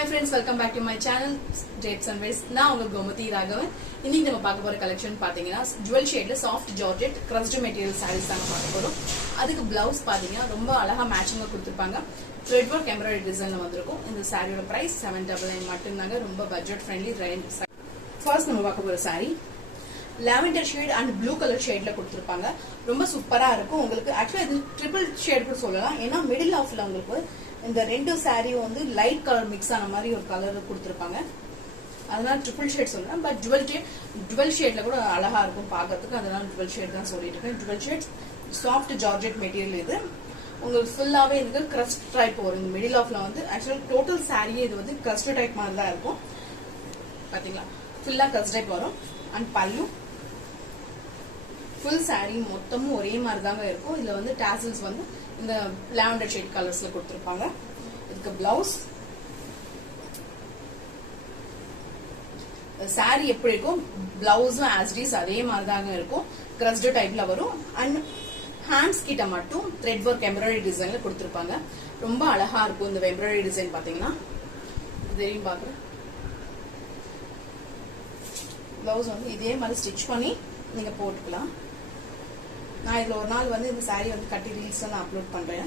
Hi friends, welcome back to my channel Jades and Ways. நான் உங்க கோமதி ராகவன். இன்னைக்கு நம்ம பார்க்க போற கலெக்ஷன் பாத்தீங்கன்னா ஜுவல் ஷேட்ல soft georgette crushed material sarees தான் பார்க்க போறோம். அதுக்கு பிளவுஸ் பாத்தீங்கன்னா ரொம்ப அழகா மேட்சிங்கா கொடுத்திருப்பாங்க. thread work embroidery டிசைன்ல வந்திருக்கும். இந்த சாரியோட பிரைஸ் 799 மட்டும்தாங்க. ரொம்ப பட்ஜெட் ஃப்ரெண்ட்லி ரேஞ்ச். ஃபர்ஸ்ட் நம்ம பார்க்க போற saree lavender shade and blue color shadeல கொடுத்திருப்பாங்க. ரொம்ப சூப்பரா இருக்கும். உங்களுக்கு एक्चुअली இது ட்ரிபிள் ஷேட் கூட சொல்லலாம். ஏன்னா மிடில் ஆஃப்ல உங்களுக்கு இந்த ரெண்டு சாரி வந்து லைட் கலர் மிக்ஸ் ஆன மாதிரி ஒரு கலர் கொடுத்திருப்பாங்க. அதனால ட்ரிபிள் ஷேட் சொல்றேன். பட் டுவெல் ஷேட்ல கூட அழகா இருக்கும் பார்க்கிறதுக்கு. அதனால டுவெல் ஷேட் தான் சொல்லிட்டு இருக்கேன். Twelve shade soft georgette material இது. உங்களுக்கு ஃபுல்லாவே இதுக்கு கிரஸ்ட் டைப் வரும். இந்த மிடில் ஆஃப்ல வந்து ஆக்சுவலி டோட்டல் சாரியே இது வந்து கிரஸ்ட் டைப் மாதிரி தான் இருக்கும். பாத்தீங்களா, ஃபுல்லா கிரஸ்ட் டைப் வரும். அண்ட் பல்லு ஃபுல் சாரி மொத்தமும் ஒரே மாதிரி தாங்க இருக்கும். இதுல வந்து டாசல்ஸ் வந்து இந்த லாவெண்டர் ஷேட் கலர்ஸ்ல கொடுத்திருப்பாங்க. இதுக்கு பிளவுஸ் சாரி எப்படி இருக்கும், பிளவுஸும் ஆஸ்டீஸ் அதே மாதிரி தாங்க இருக்கும். கிரஸ்ட் டைப்ல வரும். அண்ட் ஹேண்ட்ஸ் கிட்ட மட்டும் த்ரெட் ஒர்க் எம்ப்ராய்டரி டிசைன்ல கொடுத்திருப்பாங்க. ரொம்ப அழகா இருக்கும் இந்த எம்ப்ராய்டரி டிசைன். பாத்தீங்கன்னா இதையும் பாக்குறேன். பிளவுஸ் வந்து இதே மாதிரி ஸ்டிச் பண்ணி நீங்க போட்டுக்கலாம். நான் இதுல ஒரு நாள் வந்து இந்த சாரி வந்து கட்டி ரீல்ஸ் நான் அப்லோட் பண்றேன்.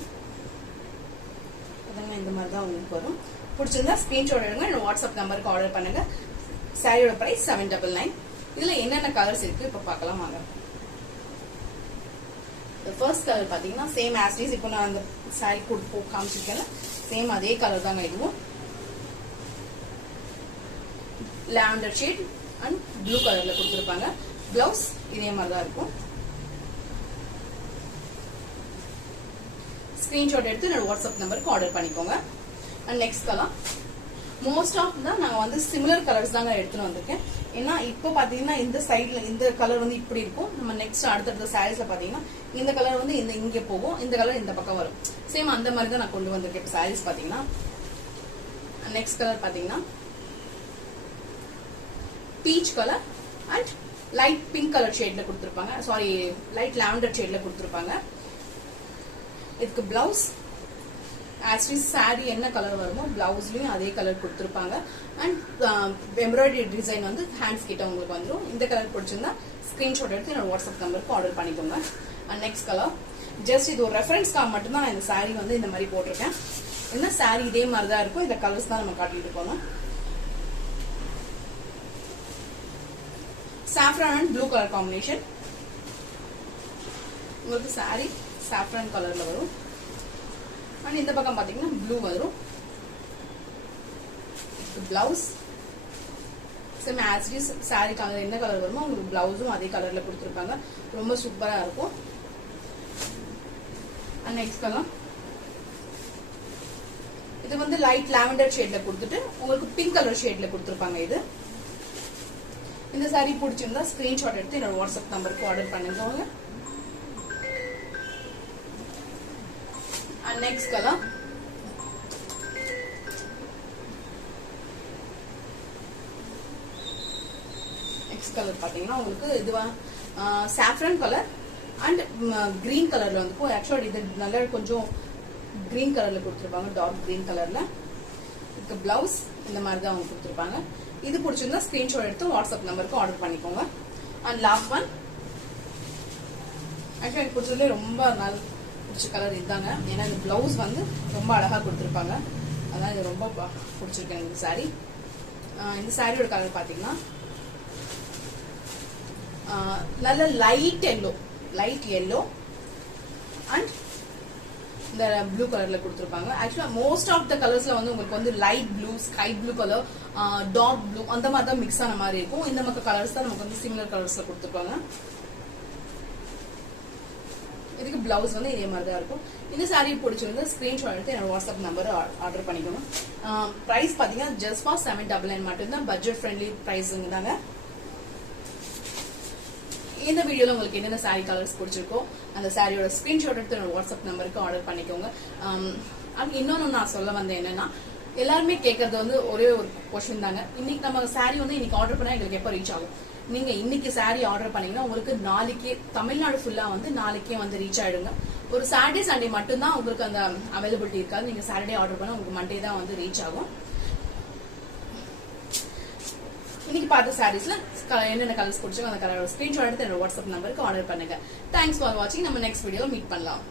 அதாங்க இந்த மாதிரி தான் உங்களுக்கு வரும். பிடிச்சிருந்தா ஸ்கிரீன்ஷாட் எடுங்க, வாட்ஸ்அப் நம்பருக்கு ஆர்டர் பண்ணுங்க. சாரியோட பிரைஸ் 799. இதுல என்னென்ன கலர்ஸ் இருக்கு இப்ப பார்க்கலாம் வாங்க. ஃபர்ஸ்ட் கலர் பாத்தீங்கன்னா சேம் ஆஸ்டீஸ் இப்போ நான் அந்த சாரி காமிச்சிருக்கேன். சேம் அதே கலர் தாங்க இதுவும். லாவெண்டர் ஷேட் அண்ட் ப்ளூ கலர்ல கொடுத்திருப்பாங்க. பிளவுஸ் இதே மாதிரி தான் இருக்கும். ஸ்கிரீன்ஷாட் எடுத்து என்னோட வாட்ஸ்அப் நம்பருக்கு ஆர்டர் பண்ணிக்கோங்க. And next colour most of தான் நாங்க வந்து சிமிலர் கலர்ஸ் தாங்க எடுத்துட்டு வந்திருக்கேன். ஏன்னா இப்போ பாத்தீங்கன்னா இந்த சைட்ல இந்த கலர் வந்து இப்படி இருக்கும். நம்ம நெக்ஸ்ட் அடுத்தடுத்த சாரீஸ்ல பாத்தீங்கன்னா இந்த கலர் வந்து இந்த இங்க போகும், இந்த கலர் இந்த பக்கம் வரும். சேம் அந்த மாதிரி தான் நான் கொண்டு வந்திருக்கேன். இப்போ சாரீஸ் பாத்தீங்கன்னா நெக்ஸ்ட் கலர் பாத்தீங்கன்னா peach colour and light pink colour ஷேட்ல கொடுத்திருப்பாங்க. சாரி, லைட் லாவெண்டர் ஷேட்ல கொடுத்திருப்பாங்க. இதுக்கு பிளவுஸ் ஆக்சுவலி சாரி என்ன கலர் வருமோ பிளவுஸ்லயும் அதே கலர் கொடுத்திருப்பாங்க. அண்ட் எம்ப்ராய்டரி டிசைன் வந்து ஹேண்ட்ஸ் கிட்ட உங்களுக்கு வந்துடும். இந்த கலர் பிடிச்சிருந்தா ஸ்கிரீன்ஷாட் எடுத்து என்னோட வாட்ஸ்அப் நம்பருக்கு ஆர்டர் பண்ணிக்கோங்க. அண்ட் நெக்ஸ்ட் கலர் ஜஸ்ட் இது ஒரு ரெஃபரன்ஸ்க்காக மட்டும்தான் நான் இந்த சாரி வந்து இந்த மாதிரி போட்டிருக்கேன். என்ன சாரி இதே மாதிரி தான் இருக்கும். இந்த கலர்ஸ் தான் நம்ம காட்டிட்டு போனோம். Saffron and blue colour combination. உங்களுக்கு சாரி சாஃப்ரான் கலர்ல வரும். அண்ட் இந்த பக்கம் பாத்தீங்கன்னா ப்ளூ வரும். Blouse same as it is sari colour என்ன கலர் வருமோ உங்களுக்கு பிளவுஸும் அதே கலர்ல கொடுத்திருப்பாங்க. ரொம்ப சூப்பரா இருக்கும். அண்ட் நெக்ஸ்ட் கலர் இது வந்து லைட் லாவெண்டர் ஷேட்ல கொடுத்துட்டு உங்களுக்கு பிங்க் கலர் ஷேட்ல கொடுத்திருப்பாங்க. இது இந்த சாரி பிடிச்சிருந்தா ஸ்கிரீன்ஷாட் எடுத்து என்னோட வாட்ஸ்அப் நம்பருக்கு ஆர்டர் பண்ணுங்க. And next color பாத்தீங்கன்னா உங்களுக்கு இதுவா சாஃப்ரான் கலர் அண்ட் கிரீன் கலர்ல வந்து ஆக்சுவலி இது நல்ல கொஞ்சம் கிரீன் கலர்ல கொடுத்திருப்பாங்க. டார்க் கிரீன் கலர்ல. இதுக்கு பிளவுஸ் இந்த மாதிரி தான் அவங்க கொடுத்திருப்பாங்க. இது பிடிச்சிருந்தா ஸ்கிரீன்ஷாட் எடுத்து வாட்ஸ்அப் நம்பருக்கு ஆர்டர் பண்ணிக்கோங்க. அண்ட் லாஸ்ட் ஒன் ஆக்சுவலி எனக்கு பிடிச்சதுல ரொம்ப நல்ல பிடிச்ச கலர் இதுதாங்க. ஏன்னா இந்த பிளவுஸ் வந்து ரொம்ப அழகா கொடுத்திருப்பாங்க. அதான் இது ரொம்ப பிடிச்சிருக்கேன் இந்த சாரி. இந்த சாரியோட கலர் பாத்தீங்கன்னா நல்ல லைட் எல்லோ அண்ட் இந்த ப்ளூ கலர்ல கொடுத்திருப்பாங்க. ஆக்சுவலா மோஸ்ட் ஆஃப் த கலர்ஸ்ல வந்து உங்களுக்கு வந்து light blue, sky blue colour, dark blue அந்த மாதிரி தான் மிக்ஸ் ஆன மாதிரி இருக்கும். இந்த மாதிரி கலர்ஸ் தான் நமக்கு வந்து சிமிலர் கலர்ஸ்ல கொடுத்திருப்பாங்க. இதுக்கு பிளவுஸ் வந்து இதே மாதிரி தான் இருக்கும். இந்த சாரி பிடிச்சிருந்தா ஸ்கிரீன்ஷாட் எடுத்து என்னோட வாட்ஸ்அப் நம்பர் ஆர்டர் பண்ணிக்கோங்க. பிரைஸ் பாத்தீங்கன்னா ஜஸ்ட் ஃபார் 799 மட்டும்தான். பட்ஜெட் ஃப்ரெண்ட்லி பிரைஸுங்க தாங்க. இந்த வீடியோல உங்களுக்கு என்னென்ன சாரி கலர்ஸ் பிடிச்சிருக்கோ அந்த சாரியோட ஸ்கிரீன்ஷாட் எடுத்து என்னோட வாட்ஸ்அப் நம்பருக்கு ஆர்டர் பண்ணிக்கோங்க. இன்னொன்னு நான் சொல்ல வந்தேன் என்னன்னா, எல்லாருமே கேட்கறது வந்து ஒரே ஒரு கொஸ்டின் தாங்க. இன்னைக்கு நம்ம சாரி வந்து இன்னைக்கு ஆர்டர் பண்ணா எங்களுக்கு எப்ப ரீச் ஆகும்? நீங்க இன்னைக்கு சாரி ஆர்டர் பண்ணீங்கன்னா உங்களுக்கு நாளைக்கே தமிழ்நாடு ஃபுல்லா வந்து நாளைக்கே வந்து ரீச் ஆயிடுங்க. ஒரு சாட்டர்டே சண்டே மட்டும் தான் உங்களுக்கு அந்த அவைலபிலிட்டி இருக்காது. நீங்க சாட்டர்டே ஆர்டர் பண்ணா உங்களுக்கு மண்டே தான் வந்து ரீச் ஆகும். இன்னைக்கு பார்த்த சாரீஸ்ல என்னென்ன கலர்ஸ் பிடிச்சோ அந்த கலரோட ஸ்கிரீன்ஷாட் எடுத்து என்னோட வாட்ஸ்அப் நம்பருக்கு ஆர்டர் பண்ணுங்க. தேங்க்ஸ் ஃபார் வாட்சிங். நம்ம நெக்ஸ்ட் வீடியோல மீட் பண்ணலாம்.